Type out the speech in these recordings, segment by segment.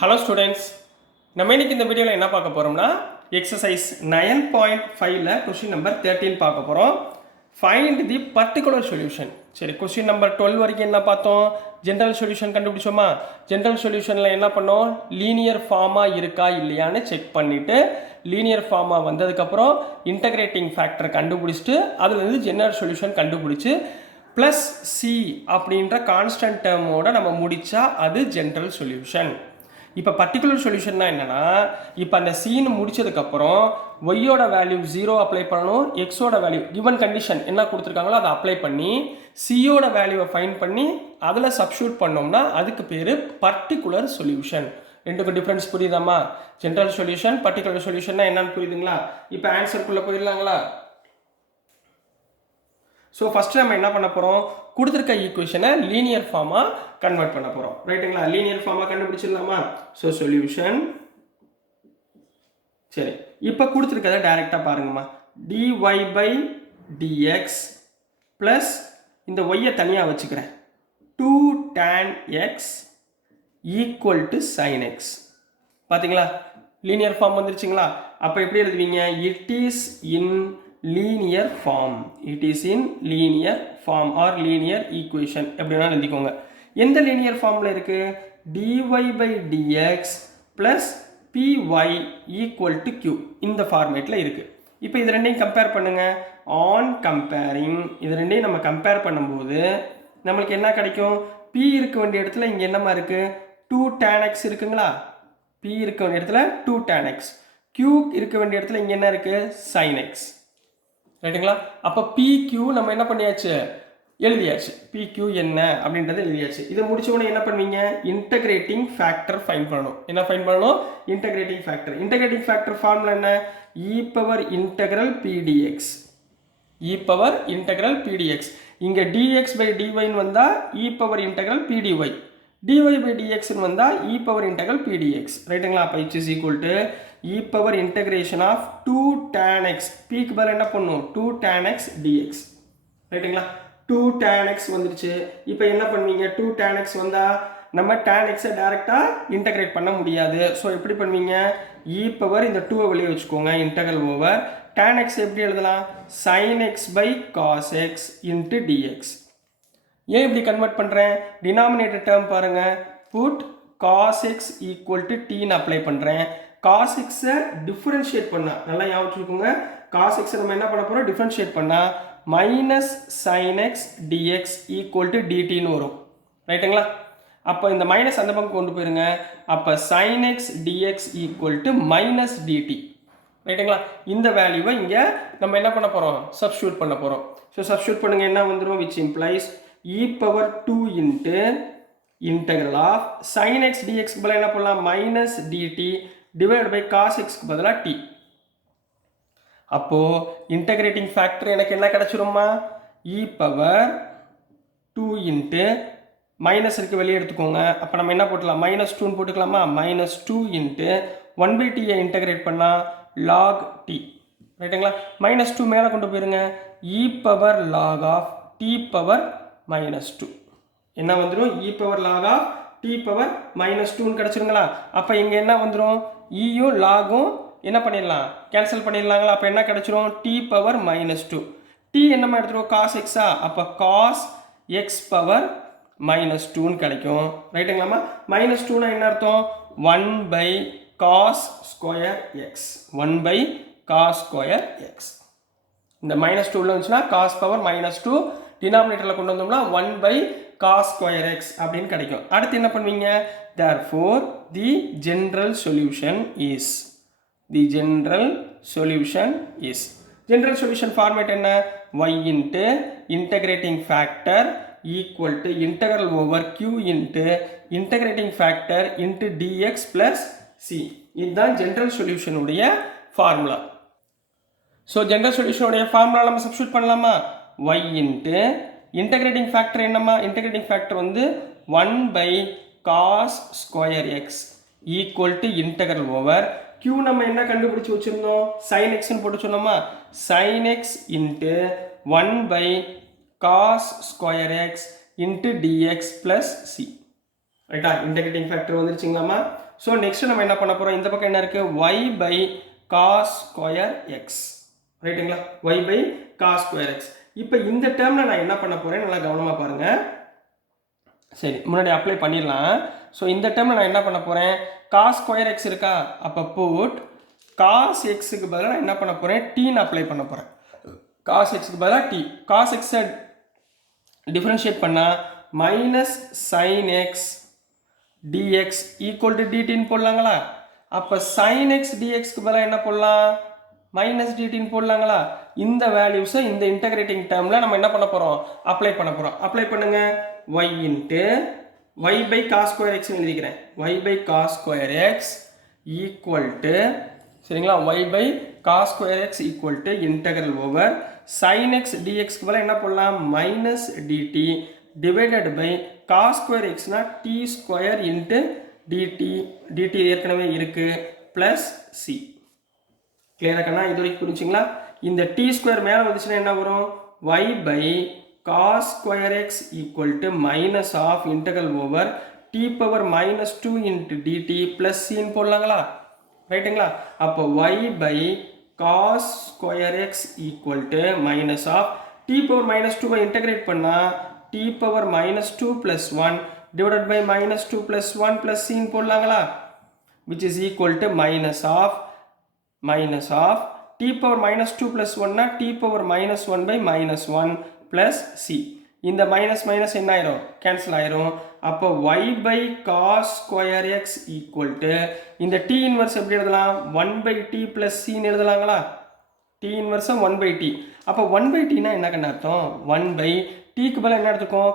Hello students, நம்ம இன்னைக்கு இந்த வீடியோல என்ன பார்க்க போறோம்னா exercise 9.5ல question number 13 பார்க்க போறோம். Find the particular solution. சரி, question number 12 வரைக்கும் என்ன பார்த்தோம்? general solution கண்டுபிடிச்சோமா? general solutionல என்ன பண்ணோம்? linear form-ஆ இருக்கா இல்லையான்னு செக் பண்ணிட்டு linear form-ஆ வந்ததுக்கு அப்புறம் integrating factor கண்டுபிடிச்சிட்டு அதுல இருந்து general solution கண்டுபிடிச்சு plus c அப்படின்ற constant term-ஓட நம்ம முடிச்சா அது general solution. இப்போ பர்டிகுலர் சொல்யூஷன்னா என்னன்னா, இப்போ அந்த சீன் முடிச்சதுக்கப்புறம் ஒய்யோட வேல்யூ 0 அப்ளை பண்ணணும், எக்ஸோட வேல்யூ கிவன் கண்டிஷன் என்ன கொடுத்துருக்காங்களோ அதை அப்ளை பண்ணி சியோட வேல்யூவை ஃபைண்ட் பண்ணி அதில் சப்ஸ்டியூட் பண்ணோம்னா அதுக்கு பேர் பர்டிகுலர் சொல்யூஷன். ரெண்டுக்கும் டிஃப்ரென்ஸ் புரியுதாமா? ஜென்ரல் சொல்யூஷன் பர்டிகுலர் சொல்யூஷன்னா என்னன்னு புரியுதுங்களா? இப்போ ஆன்சருக்குள்ளே போயிடலாங்களா? ஸோ ஃபஸ்ட்டு நம்ம என்ன பண்ண போகிறோம், கொடுத்துருக்க ஈக்குவேஷனை லீனியர் ஃபார்மாக கன்வெர்ட் பண்ண போகிறோம். ரைட்டுங்களா? லீனியர் ஃபார்மாக கண்டுபிடிச்சிடலாமா? So solution. சரி, இப்போ கொடுத்துருக்கதை டைரெக்டாக பாருங்கம்மா. dy by dx ப்ளஸ் இந்த ஒய்யை தனியாக வச்சுக்கிறேன் 2 tan x equal to sin x. பார்த்தீங்களா? லீனியர் ஃபார்ம் வந்துருச்சுங்களா? அப்போ எப்படி எழுதுவீங்க? It is in linear form. It is in linear form or linear equation. எப்படினா எழுதிக்கோங்க. எந்த linear formல இருக்கு? dy by dx plus py equal to q. இந்த ஃபார்மேட்ல இருக்கு. இப்போ இது ரெண்டையும் கம்பேர் பண்ணுங்க. on comparing இது ரெண்டையும் நம்ம கம்பேர் பண்ணும்போது நமக்கு என்ன கிடைக்கும்? p இருக்க வேண்டிய இடத்துல இங்க என்னமா இருக்கு? 2 tan x இருக்குங்களா? p இருக்க வேண்டிய இடத்துல 2 tan x. q இருக்க வேண்டிய இடத்துல இங்க என்ன இருக்கு? sin x. ரைட்டுங்களா? அப்போ PQ நம்ம என்ன பண்ணியாச்சு? எழுதியாச்சு. PQ என்ன அப்படின்றது எழுதியாச்சு. இதை முடிச்ச உடனே என்ன பண்ணுவீங்க? இன்டகிரேட்டிங் ஃபேக்டர் ஃபைண்ட் பண்ணணும். என்ன ஃபைண்ட் பண்ணணும்? Integrating factor. Integrating factor formula என்ன? e power integral pdx. e power integral pdx. இங்க dx by dy வந்தா e power integral pdy. dy by dx வந்தா e பவர் இன்டகிரல் pdx. ரைட்டுங்களா? அப்போ h is equal to e power integration of 2 tan x. p க்கு பதிலா என்ன பண்ணனும்? 2 tan x dx. ரைட்டுங்களா? 2 tan x வந்துருச்சு. இப்போ என்ன பண்ணுவீங்க? 2 tan x வந்தா நம்ம tan x டைரக்டா இன்டகிரேட் பண்ண முடியாது. சோ எப்படி பண்ணுவீங்க? e பவர் இந்த 2 வெளிய வச்சுக்கோங்க, இன்டகிரல் ஓவர் tan x எப்படி எழுதலாம்? sin x by cos x into dx. ஏன் இப்படி கன்வெர்ட் பண்றேன்? டினாமினேட்டர் டேர்ம் பாருங்க. put cos x equal to t ன்னு அப்ளை பண்றேன். cos x டிஃபரன்ஷியேட் பண்ணா நல்லா ஞாபகம் வச்சுக்கோங்க. cos x நம்ம என்ன பண்ண போறோம்? டிஃபரன்ஷியேட் பண்ணா minus sin x dx equal to dt ன்னு வரும். ரைட்டுங்களா? அப்போ இந்த மைனஸ் அந்த பக்கம் கொண்டு போயிருங்க. அப்போ sin x dx equal to minus dt. ரைட்டுங்களா? இந்த வேல்யூவை இங்க நம்ம என்ன பண்ண போறோம்? சப்ஸ்டிட்யூட் பண்ண போறோம். ஸோ சப்ஸ்டிட்யூட் பண்ணுங்க, என்ன வந்துடும்? which implies e power 2 into integral of sin x dx பதிலா என்ன பண்ணலாம்? Minus dt divided by cos x க்கு பதிலா t. அப்போ இன்டகிரேட்டிங் ஃபேக்டர் எனக்கு என்ன கிடைச்சிருமா? e பவர் 2 into மைனஸ் இருக்கு வெளியே எடுத்துக்கோங்க. அப்போ நம்ம என்ன போட்டுக்கலாம்? மைனஸ் 2 போட்டுக்கலாமா? Minus 2 into 1 by t integrate பண்ணா log t. ரைட்டுங்களா? மைனஸ் 2 மேலே கொண்டு போயிருங்க. e power log of t power minus 2 என்ன வந்துடும்? e power log of t power minus 2 கிடைச்சிருங்களா? அப்போ இங்கே என்ன வந்துடும்? ஈயும் லாகும் என்ன பண்ணிடலாம்? கேன்சல் பண்ணிடலாங்களா? அப்போ என்ன கிடைச்சிரும்? t power minus 2. t என்னமா எடுத்துரும்? cos x. அப்போ cos x பவர் மைனஸ் 2 கிடைக்கும். ரைட்டுங்களாமா? மைனஸ் 2னா என்ன அர்த்தம்? 1 by cos square x. 1 by cos square x. இந்த மைனஸ் 2 இருந்துச்சுன்னா cos பவர் மைனஸ் 2 டினாமினேட்டரில் கொண்டு வந்தோம்னா 1 by cos square x அப்படின்னு கிடைக்கும். அடுத்து என்ன பண்ணுவீங்க? therefore the general solution is general solution format என்ன? y into integrating factor equal to integral over q into integrating factor into dx plus c. இதுதான் general solution உடைய ஃபார்முலா. ஸோ general solution உடைய formula நம்ம substitute பண்ணலாமா? y into integrating factor என்னமா? integrating factor வந்து 1 by cos square x equal to integral over q நம்ம என்ன கண்டுபிடிச்சு வச்சிருந்தோம்? sin x ன்னு போட்டு சொன்னோமா? sin x into 1 by cos square x into dx plus c. ரைட்டா? integrating factor வந்துருச்சுங்களாமா? ஸோ நெக்ஸ்ட் நம்ம என்ன பண்ண போகிறோம், இந்த பக்கம் என்ன இருக்குது, y by cos square x, ரைட்டுங்களா, y by cos square x. இப்போ இந்த டேர்மில் நான் என்ன பண்ண போகிறேன், நல்லா கவனமாக பாருங்கள். சரி, முன்னாடி அப்ளை பண்ணிடலாம். ஸோ இந்த டேர்மில் நான் என்ன பண்ண போகிறேன், cos square x இருக்கா, அப்போ புட் cos xக்கு பதிலாக நான் என்ன பண்ண போகிறேன், டீன்னு அப்ளை பண்ண போகிறேன். cos xக்கு பதிலாக t, cos x டிஃபரன்ஷியேட் பண்ணால் minus sin x dx equal to dtன்னு போடலாங்களா. அப்போ sin x dxக்கு பதிலாக என்ன போடலாம், மைனஸ் dtன்னு போடலாங்களா. இந்த வேல்யூஸை இந்த இன்டகிரேட்டிங் டேர்மில் நம்ம என்ன பண்ண போகிறோம், அப்ளை பண்ண போகிறோம். அப்ளை பண்ணுங்க, y into y by cos square x எழுதிக்கிறேன், y by cos square x equal to, சரிங்களா, y by cos square x equal to integral over sin x dxக்கு பதிலாக என்ன போடலாம், minus dt divided by cos square x னா t square into dt ஏற்கனவே இருக்கு plus c. கிளியரா கண்ணா, இது வரைக்கும் புரிஞ்சுங்களா. இந்த t square மேலே வந்துச்சுன்னா என்ன வரும், y by cos square x equal to minus of integral over t power minus 2 into dt plus c ன்னு போடலாங்களா, ரைட்டுங்களா. அப்போ y by cos square x equal to minus of t power minus 2 integrate பண்ணா t power minus 2 plus 1 divided by minus 2 plus 1 plus c ன்னு போடலாங்களா, which is equal to minus of t power minus 2 plus 1 னா t power minus 1 by minus 1 plus c. இந்த minus minus என்ன ஆயிரும், cancel ஆயிரும். அப்போ y by cos square x equal to இந்த t inverse எப்படி எழுதலாம், 1 by t plus c ன்னு எழுதலாங்களா. t inverse 1 by t. அப்போ 1 by t னா என்ன கண்ணா அர்த்தம், 1 by t க்கு பதிலா என்ன எடுத்துக்கோம்,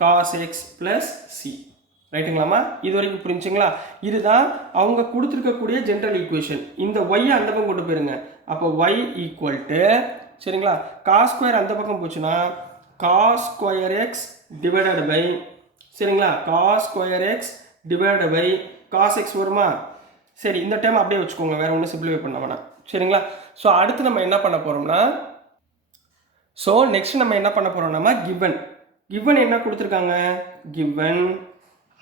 cos x plus c, ரைட்டுங்களாமா. இது வரைக்கும் புரிஞ்சுங்களா. இதுதான் அவங்க கொடுத்துருக்கக்கூடிய ஜென்ரல் ஈக்குவேஷன். இந்த y அந்த பக்கம் கொண்டு போயிருங்க. அப்போ y ஈக்குவல் டு, சரிங்களா, cos ஸ்கொயர் அந்த பக்கம் போச்சுன்னா cos square x divided by, சரிங்களா, cos square x divided by cos x வருமா. சரி, இந்த டைம் அப்படியே வச்சுக்கோங்க, வேற ஒன்றும் சிம்பிளிஃபை பண்ண வேணாம், சரிங்களா. ஸோ அடுத்து நம்ம என்ன பண்ண போகிறோம்னா, ஸோ நெக்ஸ்ட் நம்ம என்ன பண்ண போகிறோம்னா கிவன் என்ன கொடுத்துருக்காங்க, கிவன்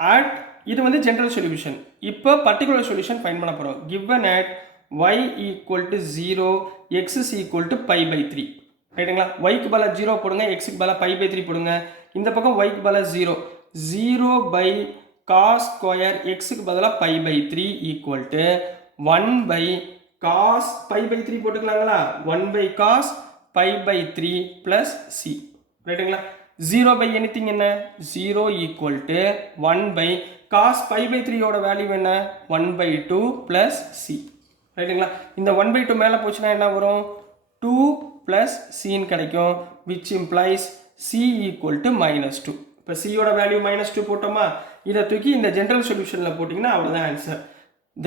at, இது வந்து ஜென்ரல் சொல்யூஷன். இப்போ பர்டிகுலர் சொல்யூஷன் ஃபைண்ட் பண்ண போகிறோம். Given at y equal to 0 x is equal to pi by 3, ரைட்டுங்களா. yக்கு பதிலாக 0 போடுங்க, xக்கு பதிலாக pi by 3 போடுங்க. இந்த பக்கம் yக்கு பதிலாக 0 by cos ஸ்கொயர் xக்கு பதிலாக pi by 3 equal to 1 by cos pi by 3 போட்டுக்கலாங்களா, 1 by cos pi by 3 plus c, ரைட்டுங்களா. 0 by anything என்ன, 0 equal to 1 by cos pi by 3 ஓட வேல்யூ என்ன, 1 by 2 plus c, ரைட்டுங்களா. இந்த 1 by 2 மேலே போச்சுன்னா என்ன வரும், 2 plus c ன்னு கிடைக்கும், which implies c equal to minus 2. இப்போ c ஓட வேல்யூ minus 2 போட்டோமா, இதை தூக்கி இந்த ஜென்ரல் சொல்யூஷனில் போட்டிங்கன்னா அவ்வளோதான் answer.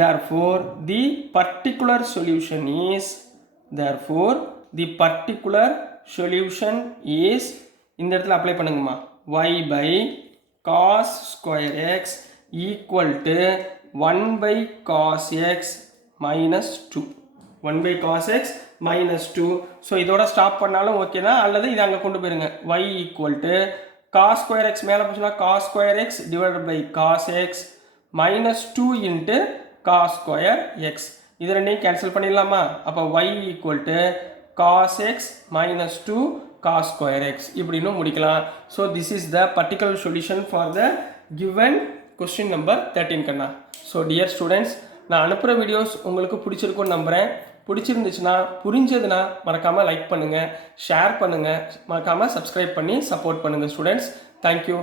therefore the particular solution is இந்த இடத்துல apply பண்ணுங்கம்மா, y by cos square x equal to 1 by cos x minus 2, 1 by cos x minus 2. So இதோட ஸ்டாப் பண்ணாலும் ஓகே தான், அல்லது இதை அங்கே கொண்டு போயிருங்க. y equal to cos square x மேலே போச்சுன்னா cos square x divided by cos x minus 2 into cos square x. இது ரெண்டையும் கேன்சல் பண்ணிடலாமா. அப்போ y equal to cos x minus 2 cos square x இப்படின்னு முடிக்கலாம். So this is the particular solution for the given question number 13 Kanna. So dear students, நான் அனுப்புகிற videos உங்களுக்கு பிடிச்சிருக்கும்னு நம்புகிறேன். பிடிச்சிருந்துச்சுன்னா, புரிஞ்சதுன்னா மறக்காமல் லைக் பண்ணுங்கள், ஷேர் பண்ணுங்கள், மறக்காமல் சப்ஸ்கிரைப் பண்ணி சப்போர்ட் பண்ணுங்கள் ஸ்டூடெண்ட்ஸ். தேங்க்யூ.